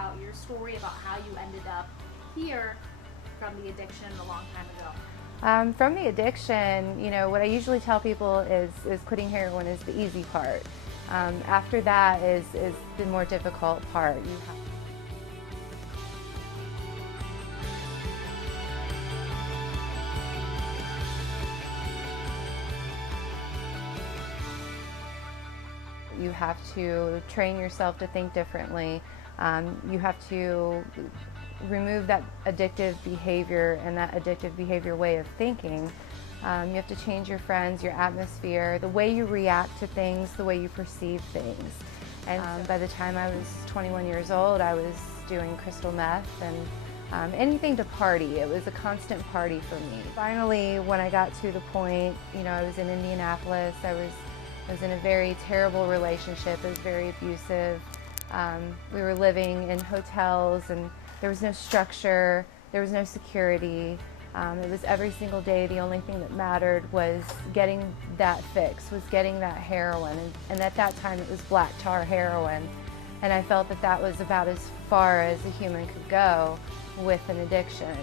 about your story, about how you ended up here from the addiction a long time ago. From the addiction, what I usually tell people is quitting heroin is the easy part. After that is the more difficult part. You have to train yourself to think differently. You have to remove that addictive behavior and that addictive behavior way of thinking. You have to change your friends, your atmosphere, the way you react to things, the way you perceive things. And by the time I was 21 years old, I was doing crystal meth and anything to party. It was a constant party for me. Finally, when I got to the point, I was in Indianapolis, I was in a very terrible relationship. It was very abusive. We were living in hotels and there was no structure, there was no security. It was every single day, the only thing that mattered was getting that fix, was getting that heroin. And at that time it was black tar heroin. And I felt that that was about as far as a human could go with an addiction.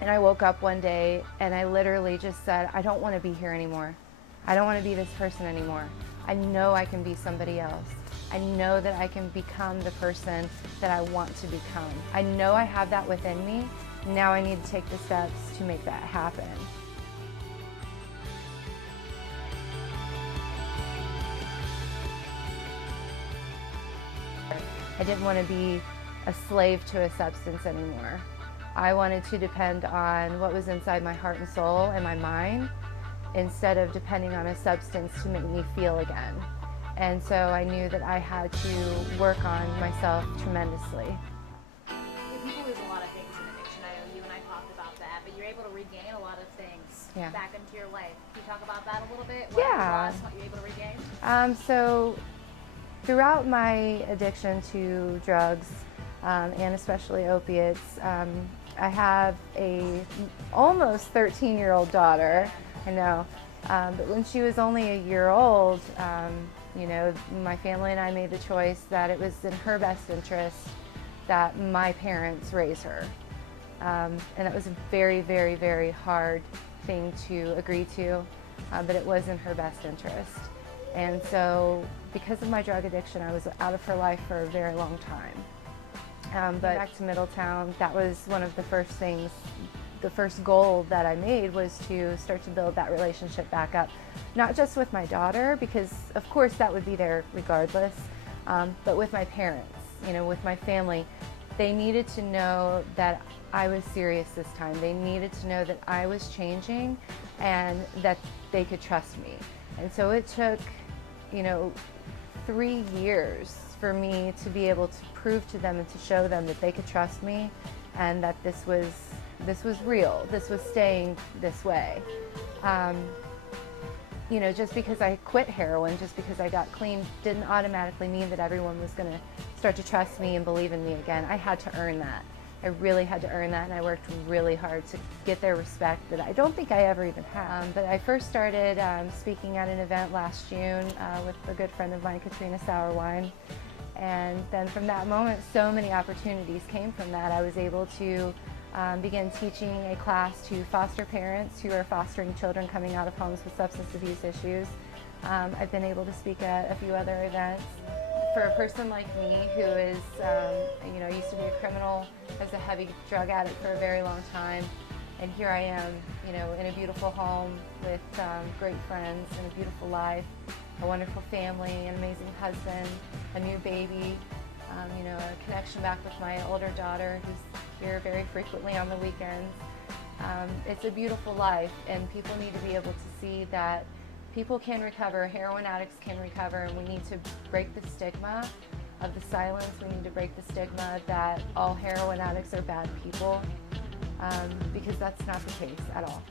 And I woke up one day and I literally just said, I don't want to be here anymore. I don't want to be this person anymore. I know I can be somebody else. I know that I can become the person that I want to become. I know I have that within me. Now I need to take the steps to make that happen. I didn't want to be a slave to a substance anymore. I wanted to depend on what was inside my heart and soul and my mind instead of depending on a substance to make me feel again. And so I knew that I had to work on myself tremendously. People lose a lot of things in addiction. I know you and I talked about that, but you're able to regain a lot of things back into your life. Can you talk about that a little bit? What you lost, what you're able to regain? So throughout my addiction to drugs, and especially opiates, I have a almost 13-year-old daughter, I know, but when she was only a year old, my family and I made the choice that it was in her best interest that my parents raise her. And that was a very, very, very hard thing to agree to, but it was in her best interest. And so because of my drug addiction, I was out of her life for a very long time. But back to Middletown, that was one of the first things, the first goal that I made was to start to build that relationship back up. Not just with my daughter, because of course that would be there regardless, but with my parents, with my family. They needed to know that I was serious this time. They needed to know that I was changing and that they could trust me. And so it took, 3 years for me to be able to prove to them and to show them that they could trust me and that this was real, this was staying this way. Just because I quit heroin, just because I got clean, didn't automatically mean that everyone was going to start to trust me and believe in me again. I had to earn that. I really had to earn that, and I worked really hard to get their respect that I don't think I ever even had. But I first started speaking at an event last June with a good friend of mine, Katrina Sauerwein. And then from that moment, so many opportunities came from that. I was able to begin teaching a class to foster parents who are fostering children coming out of homes with substance abuse issues. I've been able to speak at a few other events. For a person like me who is, used to be a criminal, as a heavy drug addict for a very long time, and here I am, in a beautiful home with great friends and a beautiful life, a wonderful family, an amazing husband, a new baby, a connection back with my older daughter who's here very frequently on the weekends. It's a beautiful life, and people need to be able to see that people can recover, heroin addicts can recover, and we need to break the stigma of the silence. We need to break the stigma that all heroin addicts are bad people, because that's not the case at all.